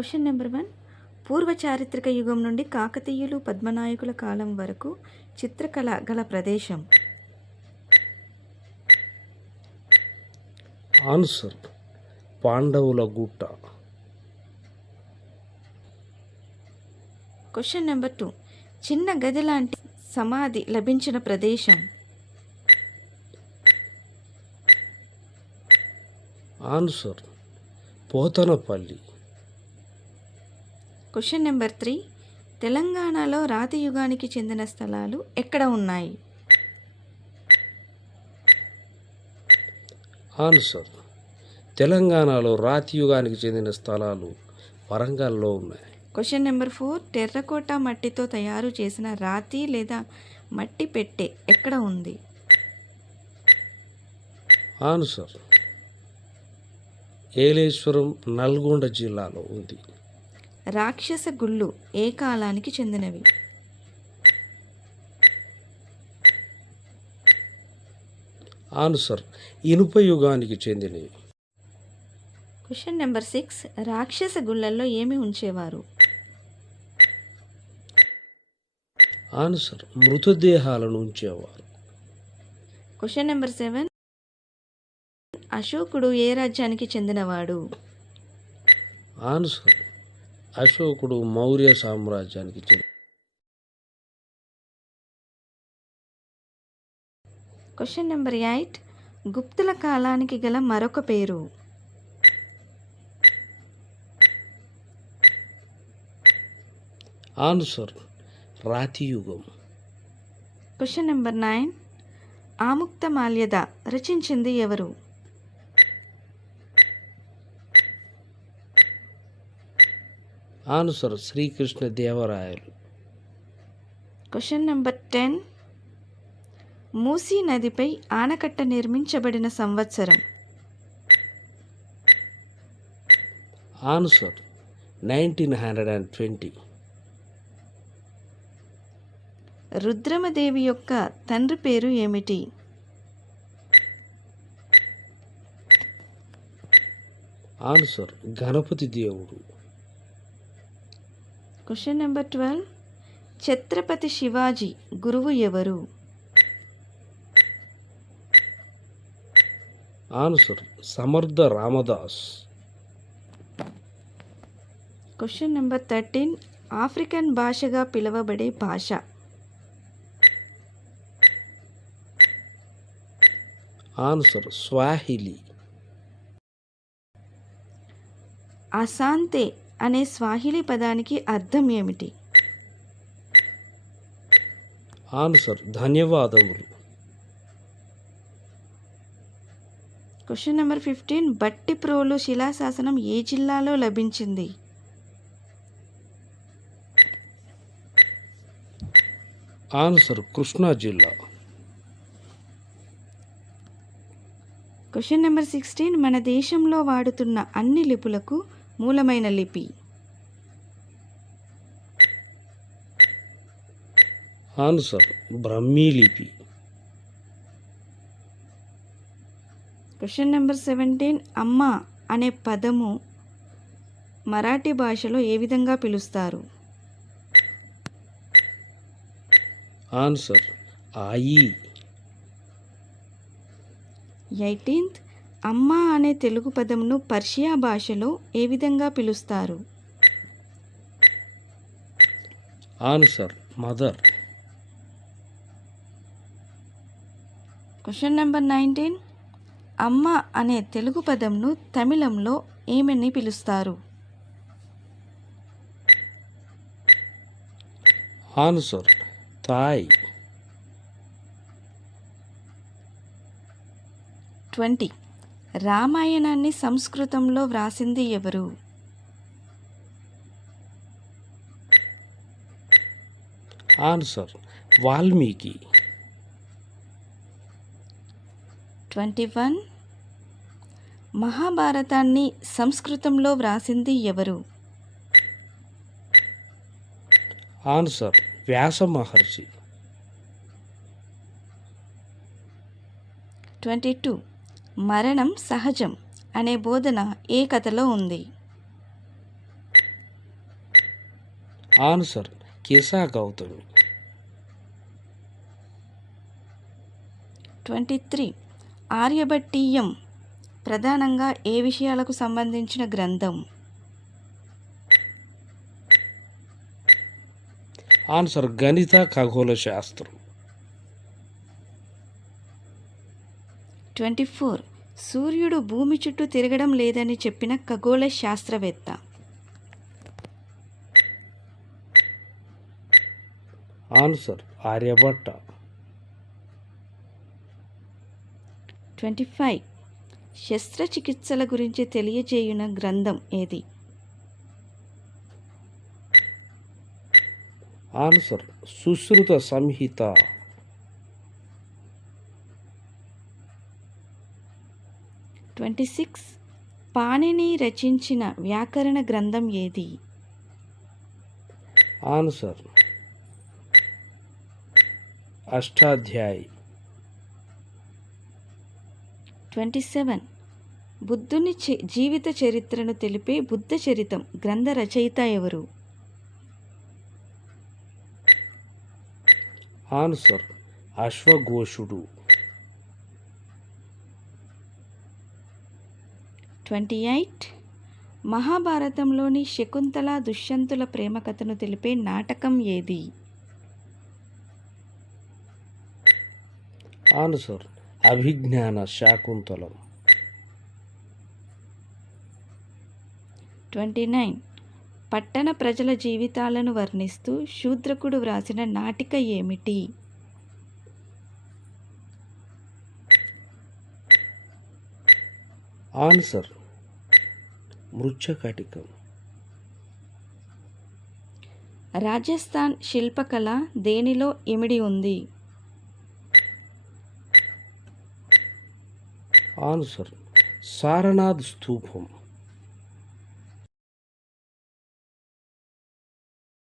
Question number 1. పూర్వ చారిత్రక యుగం నుండి కాకతీయులు పద్మనాయకుల కాలం వరకు చిత్రకళ గల ప్రదేశం. ఆన్సర్ పాండవుల గుట్ట. Question number 2. చిన్న గది లాంటి సమాధి లభించిన ప్రదేశం. ఆన్సర్ పోతనపల్లి. Question number 3. తెలంగాణలో రాతి యుగానికి చెందిన స్థలాలు ఎక్కడ ఉన్నాయి? ఆన్సర్ తెలంగాణలో రాతి యుగానికి చెందిన స్థలాలు వరంగల్లో ఉన్నాయి. Question number 4. టెర్రకోట మట్టితో తయారు చేసిన రాతి లేదా మట్టి పెట్టె ఎక్కడ ఉంది? ఆన్సర్ ఏలేశ్వరం, నల్గొండ జిల్లాలో ఉంది. రాక్షస గుళ్ళు ఏ కాలానికి చెందినవి? ఆన్సర్ ఇనుప యుగానికి చెందినవి. Question number 6. రాక్షస గుళ్ళల్లో ఏమి ఉంచేవారు? ఆన్సర్ మృతదేహాలను ఉంచేవారు. Question number 7. అశోకుడు ఏ రాజ్యానికి చెందినవాడు? ఆన్సర్ అశోకుడు మౌర్య సామ్రాజ్యానికి చెందిన. Question number 8. గుప్తుల కాలానికి గల మరొక పేరు? ఆన్సర్ రాతి యుగం. Question number 9. ఆముక్తమాల్యద రచించింది ఎవరు? Answer Srikrishna Devarayalu. Question number 10. Musi నదిపై ఆనకట్ట నిర్మించబడిన సంవత్సరం? ఆన్సర్ 1920. రుద్రమదేవి యొక్క తండ్రి పేరు ఏమిటి? ఆన్సర్ గణపతి దేవుడు. Question number 12. ఛత్రపతి శివాజీ గురువు ఎవరు? ఆన్సర్ సమర్థ రామదాస్. Question number 13. ఆఫ్రికన్ భాషగా పిలువబడే భాష? Answer Swahili. అసాంతే అనే స్వాహిలి పదానికి అర్థం ఏమిటి? ఆన్సర్ ధన్యవాదములు. Question number 15. బట్టిప్రోలు శిలాశాసనం ఏ జిల్లాలో లభించింది? ఆన్సర్ కృష్ణా జిల్లా. Question number 16. మన దేశంలో వాడుతున్న అన్ని లిపులకు మూలమైన లిపి? ఆన్సర్ బ్రహ్మీ లిపి. Question number 17. అమ్మ అనే పదము మరాఠీ భాషలో ఏ విధంగా పిలుస్తారు? ఆన్సర్ ఆయి. 18th. అమ్మ అనే తెలుగు పదమును పర్షియా భాషలో ఏ విధంగా పిలుస్తారు? Answer mother. Question number 19. అమ్మ అనే తెలుగు పదంను తమిళంలో ఏమని పిలుస్తారు? Answer Thai. 20. రామాయణాన్ని సంస్కృతంలో వ్రాసింది ఎవరు? ఆన్సర్ వాల్మీకి. 21. మహాభారతాన్ని సంస్కృతంలో వ్రాసింది ఎవరు? ఆన్సర్ వ్యాస మహర్షి. 22. మరణం సహజం అనే బోధన ఏ కథలో ఉంది? ఆన్సర్ కిసా గౌతమి. 23. ఆర్యభట్టీయం ప్రధానంగా ఏ విషయాలకు సంబంధించిన గ్రంథం? ఆన్సర్ గణిత ఖగోళ శాస్త్రం. 24. సూర్యుడు భూమి చుట్టూ తిరగడం లేదని చెప్పిన ఖగోళ శాస్త్రవేత్త? ఆన్సర్ ఆర్యభట్ట. 25. శస్త్రచికిత్సల గురించి తెలియజేయున గ్రంథం ఏది? ఆన్సర్ సుశ్రుత సంహిత. 26. పాణిని రచించిన వ్యాకరణ గ్రంథం ఏది? ఆన్సర్ అష్టాధ్యాయి. 27. బుద్ధుని జీవిత చరిత్రను తెలిపే బుద్ధ చరితం గ్రంథ రచయిత ఎవరు? ఆన్సర్ అశ్వఘోషుడు. 28. మహాభారతంలోని శకుంతల దుష్యంతుల ప్రేమ కథను తెలిపే నాటకం ఏది? ఆన్సర్ అభిజ్ఞాన శాకుంతలం. 29. పట్టణ ప్రజల జీవితాలను వర్ణిస్తూ శూద్రకుడు వ్రాసిన నాటిక ఏమిటి? ఆన్సర్ మృచ్ఛకటికం. రాజస్థాన్ శిల్పకళ దేనిలో ఇమిడి ఉంది? ఆన్సర్ సారనాథ్ స్తూపం.